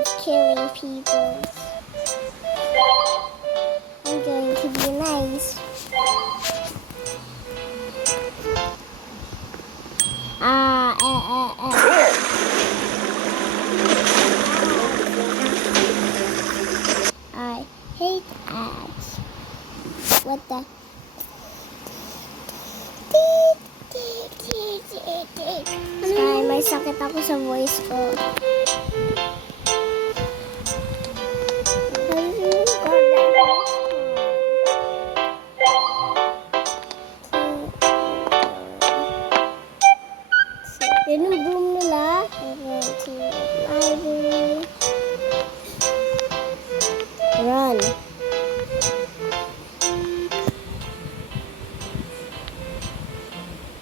of killing people. I'm going to be nice. I hate ads. What the? Sorry, may sakit ako sa voice ko. Yun yung broom nila. I'm going to library. Run.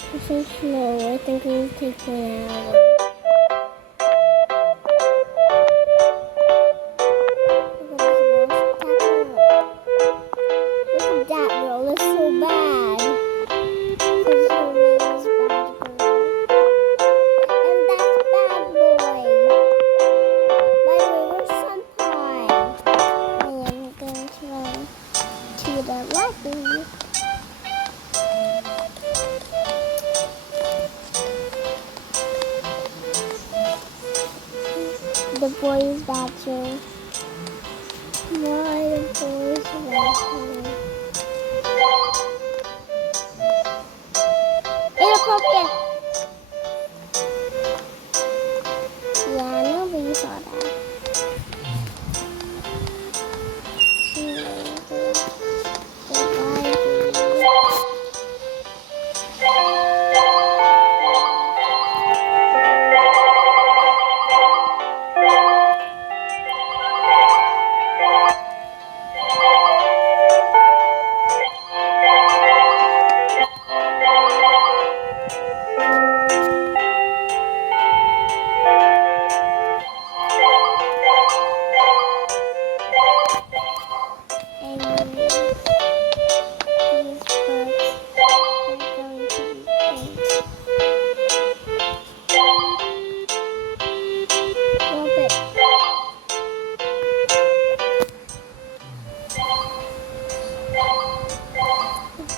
I'm so slow. I think it will take me an hour. Look at that girl. It's so bad. Because her name is Bad Girl. And that's Bad Boy. By the way, where's Senpai? I am going to run to the library. The boys' bathroom. Why the boys' bathroom? Inappropriate! Yeah, nobody saw that.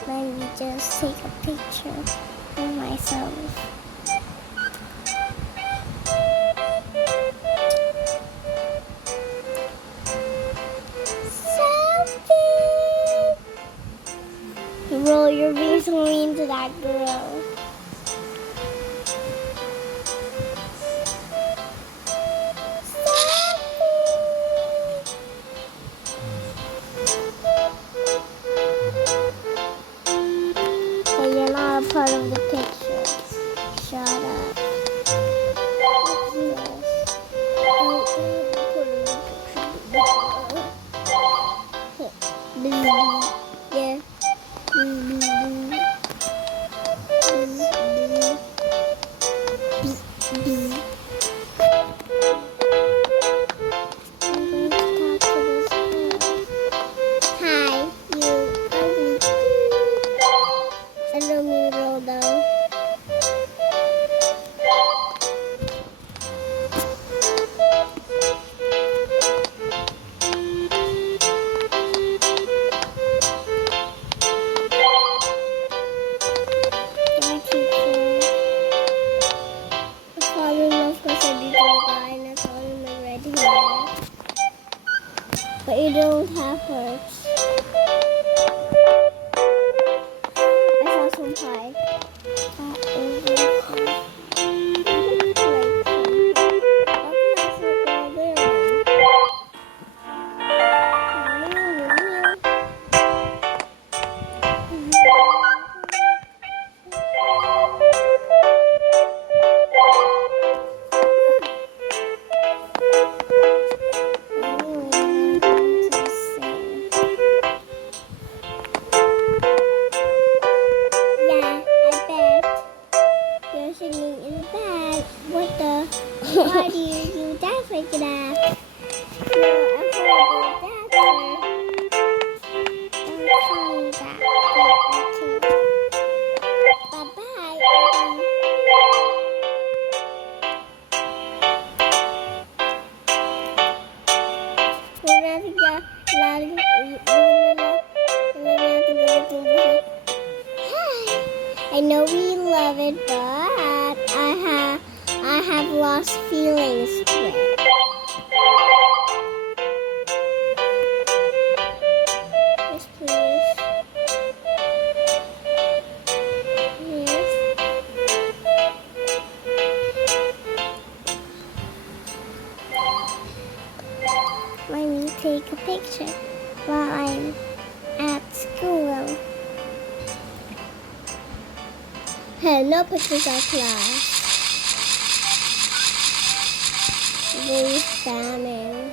Let me just take a picture of myself. Selfie! Bro, you're being so mean to that girl. You're not a part of the picture. Shut up. Yeah. Hi, you ugly. I don't mean to roll down. My teacher. I fall in love because I did a guy and I saw him in red hair. But you don't have hurts. I saw some pie. Yeah. know we love it, but I have lost feelings to it. Yes, please. Yes. Let me take a picture while I'm at school. Hey, no pictures of class. Very spamming.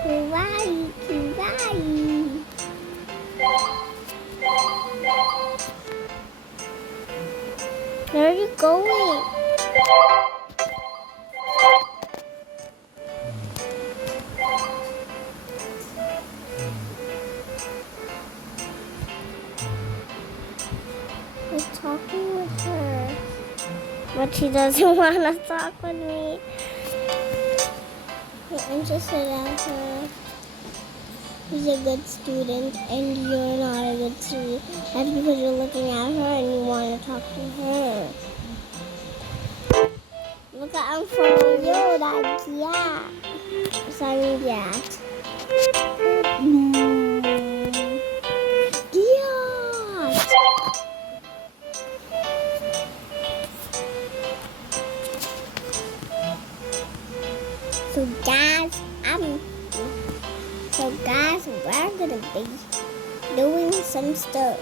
Kawaii, kawaii. Where are you going? I'm talking with her, but she doesn't want to talk with me. I'm just around her. She's a good student, and you're not a good student. That's because you're looking at her and you want to talk to her. Look, I'm following you, that's yeah. Sorry, that. Yeah. So guys, we're gonna be doing some stuff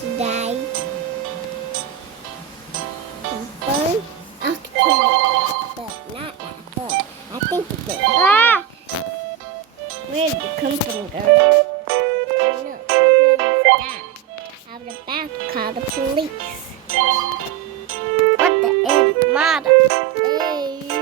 today. Fun activity, but not that fun. I think it's good. Ah! Where did you come from, girl? Oh no, you're gonna die. I was about to call the police. What the matter? Hey, you.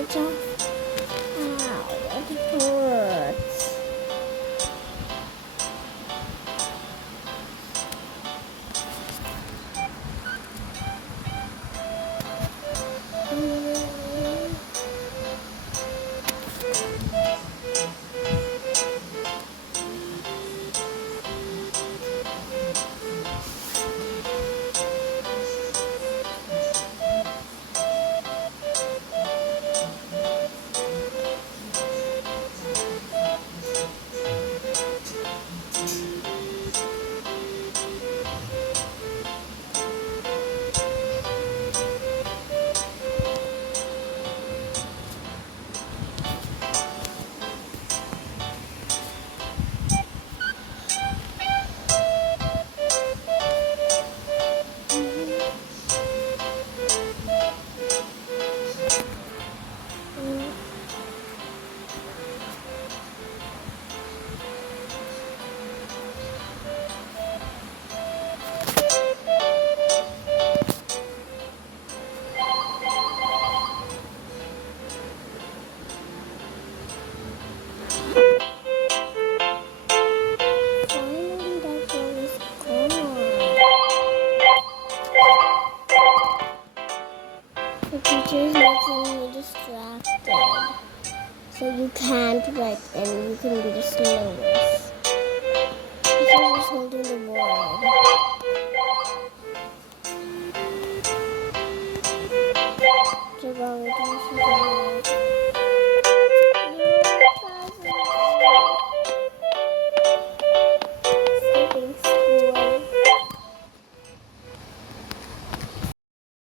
It's off. Ow, it hurts. The teacher's making you distracted. So you can't write and you can be slower.